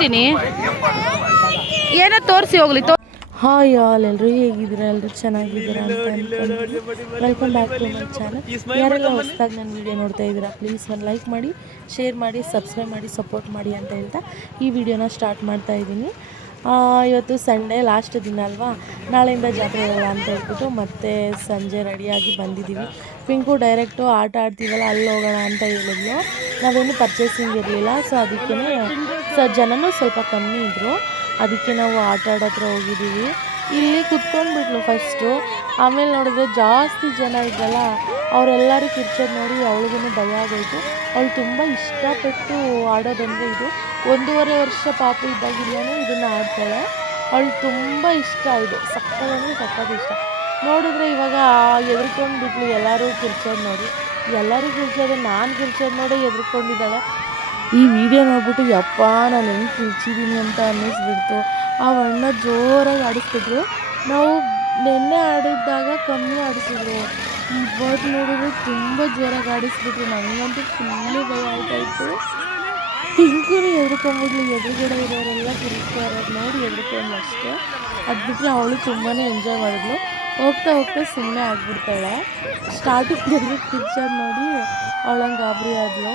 ತೋರಿಸ್ತೀನಿ ಏನೋ ತೋರಿಸಿ ಹೋಗ್ಲಿ, ತೋ ಹಾಯ್ ಆಲ್ ಎಲ್ಲರೂ ಹೇಗಿದ್ದೀರಾ? ಎಲ್ರು ಚೆನ್ನಾಗಿದ್ದೀರಾ ಅಂತ ಅನ್ಕೊಂಡ್ವಿ welcome back to my channel ಯಾರೆಲ್ಲ ಹೊಸದಾಗಿ ನನ್ನ ವಿಡಿಯೋ ನೋಡ್ತಾ ಇದ್ದೀರಾ ಪ್ಲೀಸ್ ಒಂದು ಲೈಕ್ ಮಾಡಿ ಶೇರ್ ಮಾಡಿ ಸಬ್ಸ್ಕ್ರೈಬ್ ಮಾಡಿ ಸಪೋರ್ಟ್ ಮಾಡಿ ಅಂತ ಹೇಳ್ತಾ ಈ ವಿಡಿಯೋನ ಸ್ಟಾರ್ಟ್ ಮಾಡ್ತಾ ಇದ್ದೀನಿ. ಇವತ್ತು ಸಂಡೇ ಲಾಸ್ಟ್ ದಿನ ಅಲ್ವಾ? ನಾಳೆಯಿಂದ ಜಾತ್ರೆ ಇರಲ್ಲ ಅಂತ ಹೇಳ್ಬಿಟ್ಟು ಮತ್ತೆ ಸಂಜೆ ರೆಡಿಯಾಗಿ ಬಂದಿದ್ದೀವಿ. ಪಿಂಕು ಡೈರೆಕ್ಟು ಆಟ ಆಡ್ತೀವಲ್ಲ, ಅಲ್ಲಿ ಹೋಗೋಣ ಅಂತ ಹೇಳಿದ್ಲು. ನಾವೇನು ಪರ್ಚೇಸಿಂಗ್ ಇರಲಿಲ್ಲ ಸೊ ಅದಕ್ಕೇ ಸೊ ಜನನೂ ಸ್ವಲ್ಪ ಕಮ್ಮಿ ಇದ್ದರು ಅದಕ್ಕೆ ನಾವು ಆಟ ಆಡೋದ್ರ ಹೋಗಿದ್ದೀವಿ. ಇಲ್ಲಿ ಕುತ್ಕೊಂಡ್ಬಿಟ್ಲು ಫಸ್ಟು ಆಮೇಲೆ ನೋಡಿದ್ರೆ ಜಾಸ್ತಿ ಜನ ಇದ್ದಲ್ಲ ಅವರೆಲ್ಲರೂ ಕಿರ್ಚೋದು ನೋಡಿ ಅವಳಿಗೂ ಭಯ ಆಗೋಯ್ತು. ಅವಳು ತುಂಬ ಇಷ್ಟಪಟ್ಟು ಆಡೋದಂದರೆ ಇದು. ಒಂದೂವರೆ ವರ್ಷ ಪಾಪ ಇದ್ದಾಗಿಲ್ಲೂ ಇದನ್ನು ಆಡ್ತಾಳೆ. ಅವಳು ತುಂಬ ಇಷ್ಟ ಇದು. ಸಕ್ಕದಂದರೆ ಸಕ್ಕದ ಇಷ್ಟ. ನೋಡಿದ್ರೆ ಇವಾಗ ಎದ್ರುಕೊಂಡ್ಬಿಟ್ಲು ಎಲ್ಲರೂ ಕಿರ್ಚೋದು ನೋಡಿ. ಎಲ್ಲರೂ ಕಿರ್ಚೋದು, ನಾನು ಕಿರ್ಚೋದು ನೋಡಿ ಎದ್ರುಕೊಂಡಿದ್ದಾಳೆ. ಈ ವಿಡಿಯೋ ನೋಡ್ಬಿಟ್ಟು ಯಪ್ಪ, ನಾನು ಹೆಂಗೆ ಕಿಲ್ಚಿದ್ದೀನಿ ಅಂತ ಅನ್ನಿಸ್ಬಿಡ್ತು. ಆ ಅಣ್ಣ ಜೋರಾಗಿ ಆಡಿಸ್ತಿದ್ರು. ನಾವು ನೆನ್ನೆ ಆಡಿದ್ದಾಗ ಕಮ್ಮಿ ಆಡಿಸಿದ್ರು. ಇವತ್ತು ನೋಡಿದ್ರೆ ತುಂಬ ಜೋರಾಗಿ ಆಡಿಸ್ಬಿಟ್ರು. ನನಗಂತೂ ಫುಲ್ಲು ಭಯ ಆಯ್ತಾಯಿತ್ತು ಪಿಂಕುನು ಎದ್ರುಕೊಂಬಿಡ್ಲಿ ಎದುರುಗಡೆ ಇರೋರೆಲ್ಲ ಕಿರ್ತಾ ಇರೋದು ನೋಡಿ ಎದ್ರುಕೊಂಡು ಅಷ್ಟೇ. ಅದು ಬಿಟ್ಟರೆ ಅವಳು ತುಂಬಾ ಎಂಜಾಯ್ ಮಾಡಿದ್ಲು. ಹೋಗ್ತಾ ಹೋಗ್ತಾ ಸುಮ್ಮನೆ ಆಗ್ಬಿಡ್ತಾಳೆ. ಸ್ಟಾರ್ಟಿಂಗ್ ಕಿರ್ಚೋದು ನೋಡಿ ಅವಳಂಗೆ ಗಾಬರಿ ಆದ್ಲು.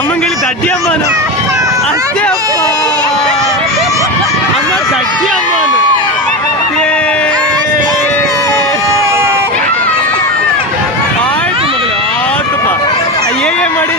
കമ്മങ്കിളി തട്ടിയമ്മാന അത്തേ അപ്പ. അമ്മ തട്ടിയമ്മാന ആയിട്ട് മകൾ ആട്ടപ്പ. അയ്യേ മാടി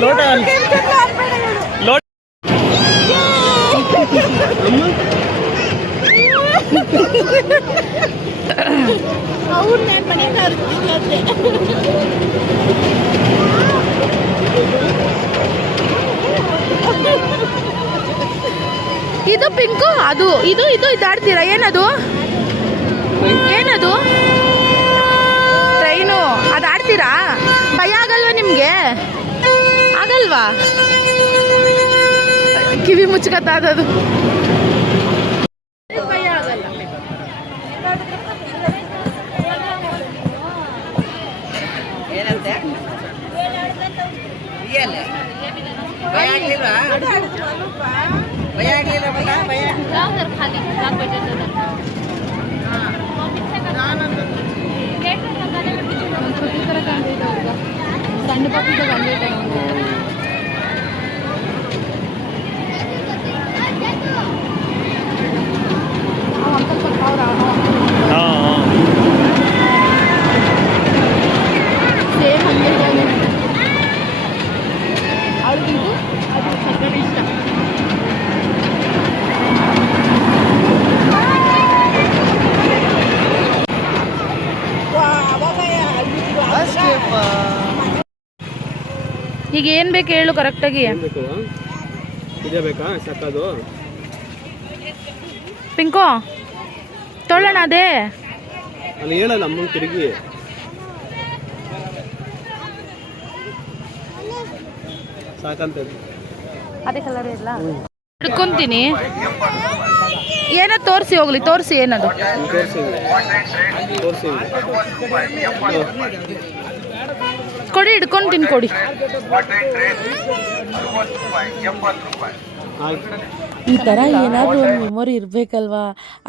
ಲೋಟ ಲೋಟ ಇದು ಪಿಂಕು ಅದು ಇದು ಇದು ಇದಾಡ್ತೀರಾ? ಏನದು? ಏನದು? ಅದು ಆಡ್ತೀರಾ ಭಯ ಆಗಲ್ವಾ ನಿಮಗೆ? ಆಗಲ್ವಾ? ಕಿವಿ ಮುಚ್ಕತ್ತ ಅದು ಭಯ ಆಗಲ್ಲ ಸೇಮ್ ಹಂಗೆ ಇದ್ದಾವೆ ಅವ್ರಿಗಿದು ಅದು ಸಕ್ಕರೆ ಇಷ್ಟ ಈಗ ಏನು ಬೇಕು ಹೇಳು ಕರೆಕ್ಟಾಗಿ ಆಗಿ. ಬೇಕು? ಇದೇ ಬೇಕಾ? ಸಾಕದು ಪಿಂಕು ತೊಗೊಳ್ಳೋಣ ಅದೇ. ಹೇಳಲ್ಲ ತಿರುಗಿ. ಸಾಕಂತ. ಅದೇ ಕಲರ್ ಇಲ್ಲ ಹಿಡ್ಕೊಂತೀನಿ. ಏನೋ ತೋರಿಸಿ ಹೋಗ್ಲಿ ತೋರಿಸಿ ಏನದು. ತೋರಿಸಿ ತೋರಿಸಿ ಕೊಡಿ ಹಿಡ್ಕೊಂಡು ತಿನ್ಕೊಡಿ. ಈ ಥರ ಏನಾದರೂ ಒಂದು ಮೆಮೊರಿ ಇರಬೇಕಲ್ವಾ?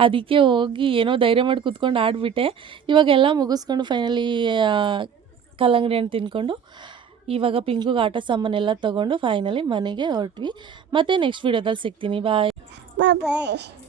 ಅದಕ್ಕೆ ಹೋಗಿ ಏನೋ ಧೈರ್ಯ ಮಾಡಿ ಕುತ್ಕೊಂಡು ಆಡ್ಬಿಟ್ಟೆ. ಇವಾಗೆಲ್ಲ ಮುಗಿಸ್ಕೊಂಡು ಫೈನಲಿ ಕಲ್ಲಂಗಡಿ ಹಣ್ಣು ತಿನ್ಕೊಂಡು ಇವಾಗ ಪಿಂಕುಗೆ ಆಟ ಸಾಮಾನೆಲ್ಲ ತಗೊಂಡು ಫೈನಲಿ ಮನೆಗೆ ಹೊರಟ್ವಿ. ಮತ್ತೆ ನೆಕ್ಸ್ಟ್ ವೀಡಿಯೋದಲ್ಲಿ ಸಿಗ್ತೀನಿ. ಬಾಯ್ bye.